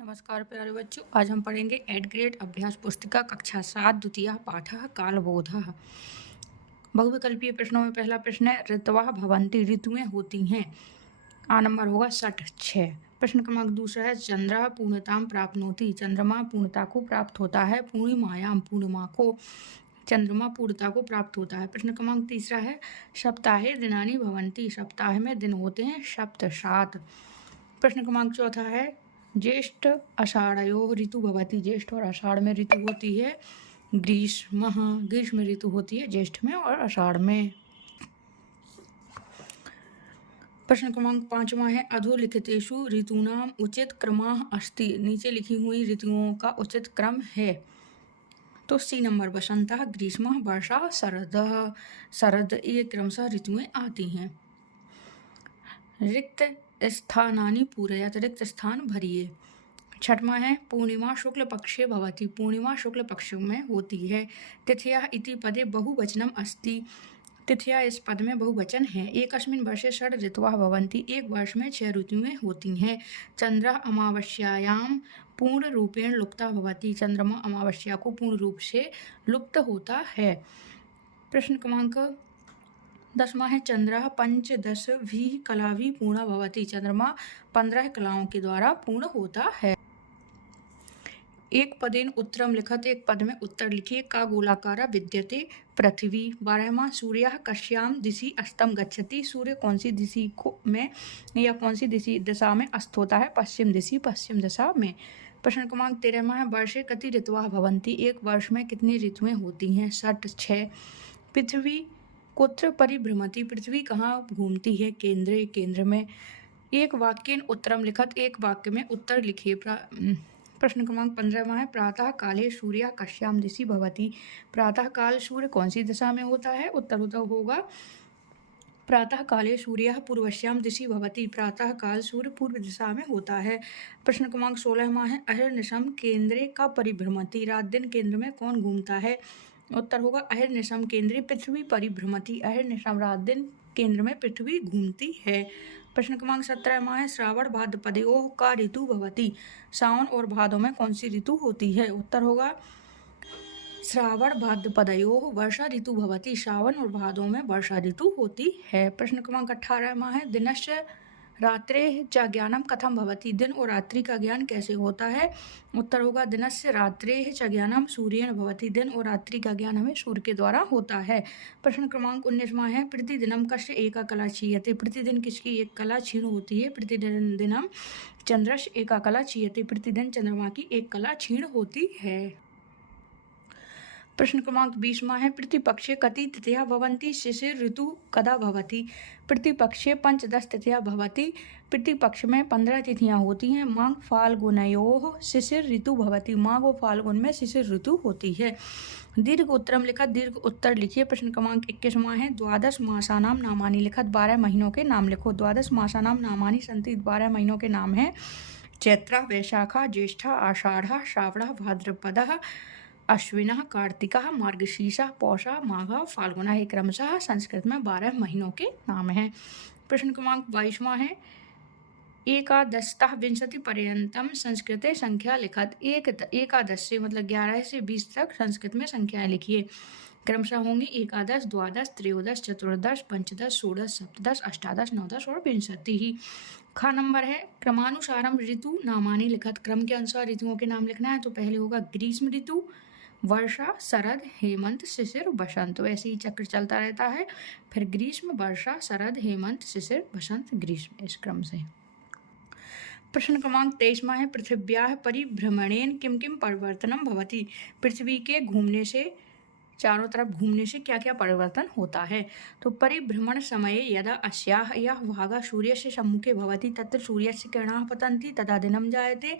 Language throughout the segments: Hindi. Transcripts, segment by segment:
नमस्कार प्यारे बच्चों, आज हम पढ़ेंगे 8th ग्रेड अभ्यास पुस्तिका कक्षा 7 द्वितीय पाठः कालबोधः। बहुविकल्पीय प्रश्नों में पहला प्रश्न है ऋतवः भवन्ति, ऋतुएं होती हैं। आ नंबर होगा 6। प्रश्न क्रमांक दूसरा है चंद्रः पूर्णतां प्राप्नोति, चंद्रमा पूर्णता को प्राप्त होता है। पूर्णिमायां, पूर्णिमा को चंद्रमा पूर्णता को प्राप्त होता है। प्रश्न क्रमांक तीसरा है सप्ताहे दिनानि भवन्ति, सप्ताह में दिन होते हैं 7। प्रश्न क्रमांक चौथा है ज्येष्ठ आषाढ़योः ऋतु भवति, ज्येष्ठ और आषाढ़ में ऋतु होती है ग्रीष्म, ग्रीष्म ऋतु होती है ज्येष्ठ में और आषाढ़ में। प्रश्न क्रमांक 5वां है अधोलिखितेषु ऋतूनाम उचित क्रमः अस्ति, नीचे लिखी हुई ऋतुओं का उचित क्रम है। तो सी नंबर वसंतः, ग्रीष्म, वर्षा, शरदः। शरद ये क्रमशः ऋतुएं आती हैं। रिक्त स्थानानि पूरयत, रिक्त स्थान भरिए। 6वां है पूर्णिमा शुक्ल पक्षे भवति, पूर्णिमा शुक्ल पक्ष में होती है। तिथ्यः इति पदे बहुवचनम अस्ति, तिथ्या इस पद में बहुवचन है। एकस्मिन् वर्षे षड् ऋतवः भवन्ति, एक वर्ष में 6 ऋतुएं होती हैं। चंद्रः अमावस्यायां पूर्ण रूपेण लुप्ता भवति, चंद्रमा अमावस्या को पूर्ण रूप से लुप्त होता है। प्रश्न क्रमांक 10वां है चंद्रः पंचदशभिः कलाभिः पूर्णः भवति, चंद्रमा 15 कलाओं के द्वारा पूर्ण होता है। एक पदेन उत्तरम लिखत, एक पद में उत्तर लिखिए। का गोलाकारा विद्यते पृथ्वी। 12वां सूर्यः कस्यां दिशि अस्तम गच्छति, सूर्य कौन सी में या कौन सी दिशा में अस्त होता है? पश्चिम दिशि, पश्चिम दिशा में। प्रश्न क्रमांक 13वां है वर्षे कति ऋतवः भवन्ति, एक वर्ष में कितनी ऋतुएं होती हैं? 6। पृथ्वी कुत्र परिभ्रमति, पृथ्वी कहाँ घूमती है? केंद्रे, केंद्र में। एक वाक्येन उत्तरम लिखत, एक वाक्य में उत्तर लिखिए। प्रश्न क्रमांक 15वां है प्रातः काले सूर्य कस्यां दिशि भवति, प्रातः काल सूर्य कौन सी दिशा में होता है? उत्तर होगा प्रातः काले सूर्य पूर्वस्यां दिशि भवति, प्रातः काल सूर्य पूर्व दिशा में होता है। प्रश्न क्रमांक 16वां है अहिर्निशम केंद्रे का परिभ्रमति, रात दिन केंद्र में कौन घूमता है? उत्तर होगा अहिर्निशम केंद्रे पृथ्वी परिभ्रमति, अहिर्निशम रात दिन केंद्र में पृथ्वी घूमती है। प्रश्न क्रमांक 17वां है श्रावण भाद्रपदयोः का ऋतु भवति, सावन और भादों में कौन सी ऋतु होती है? उत्तर होगा श्रावण भाद्रपदयोः वर्षा ऋतु भवति, सावन और भादों में वर्षा ऋतु होती है। प्रश्न क्रमांक 18वां है दिनश्च रात्रेः च ज्ञानम कथम भवति, दिन और रात्रि का ज्ञान कैसे होता है? उत्तर होगा दिनस्य रात्रेः च ज्ञानम सूर्येण भवति, दिन और रात्रि का ज्ञान हमें सूर्य के द्वारा होता है। प्रश्न क्रमांक 19वां है प्रतिदिनम कस्य एका कला क्षीयते, प्रतिदिन किसकी एक कला क्षीण होती है? प्रतिदिनम चंद्रस्य एका कला क्षीयते, प्रतिदिन चंद्रमा की एक कला क्षीण होती है। प्रश्न क्रमांक 20वां है प्रतिपक्षे कति तिथयः भवन्ति, शिशिर ऋतु कदा भवति? प्रतिपक्षे 15 तिथयः भवति, प्रतिपक्ष में 15 तिथियां होती हैं। माघ फाल्गुनयोः शिशिर ऋतु भवति, माघ और फाल्गुन में शिशिर ऋतु होती है। दीर्घ उत्तरम लिखत, दीर्घ उत्तर लिखिए। प्रश्न क्रमांक 21वां है द्वादश मासानां नामानि लिखत, 12 महीनों के नाम लिखो। द्वादश मासानां नामानि सन्ति, 12 महीनों के नाम है चैत्र, वैशाखा, ज्येष्ठा, आषाढ़, श्रावण, भाद्रपद, अश्विनः, कार्तिकः, मार्गशीर्षः, पौषः, माघः, फाल्गुनः, ये क्रमशः संस्कृत में 12 महीनों के नाम हैं। प्रश्न क्रमांक 22वां है एकादशतः विंशति पर्यंतम संस्कृते संख्या लिखत, एकादश से मतलब 11 से 20 तक संस्कृत में संख्याएं लिखिए। क्रमशः होंगी एकादश, द्वादश, त्रयोदश, चतुर्दश, पंचदश, षोडश, सप्तदश, अष्टादश, नवदश और विंशति ही। खा नंबर है क्रमानुसारम ऋतु नामानि लिखत, क्रम के अनुसार ऋतुओं के नाम लिखना है। तो पहले होगा ग्रीष्म ऋतु, वर्षा, शरद, हेमंत, शिशिर, बसंत, वैसे ही चक्र चलता रहता है। फिर ग्रीष्म, वर्षा, शरद, हेमंत, शिशिर, बसंत, ग्रीष्म, इस क्रम से। प्रश्न क्रमांक 23वां है पृथिव्याः परिभ्रमणेन किम किम परिवर्तनम भवति, पृथ्वी के घूमने से, चारों तरफ घूमने से क्या क्या परिवर्तन होता है? तो परिभ्रमण समये यदा अस्याः यः भागः सूर्यस्य सम्मुखे भवति तत्र सूर्यस्य किरणाः पतन्ति तदा दिनं जायते,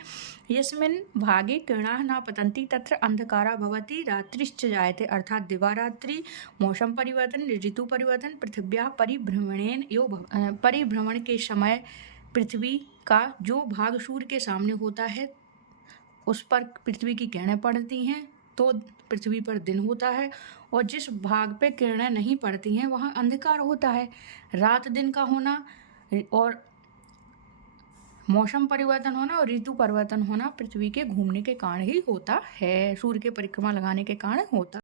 यस्मिन् भागे किरणाः न पतन्ति तत्र अंधकारः भवति, रात्रिश्च जायते, अर्थात दिवारात्रि, मौसम परिवर्तन, ऋतु परिवर्तन। पृथिव्याः परिभ्रमणेन परिभ्रमण के समय पृथ्वी का जो भाग सूर्य के सामने होता है उस पर पृथ्वी की किरणें पड़ती हैं तो पृथ्वी पर दिन होता है, और जिस भाग पे किरणें नहीं पड़ती हैं वहाँ अंधकार होता है। रात दिन का होना और मौसम परिवर्तन होना और ऋतु परिवर्तन होना पृथ्वी के घूमने के कारण ही होता है, सूर्य के परिक्रमा लगाने के कारण होता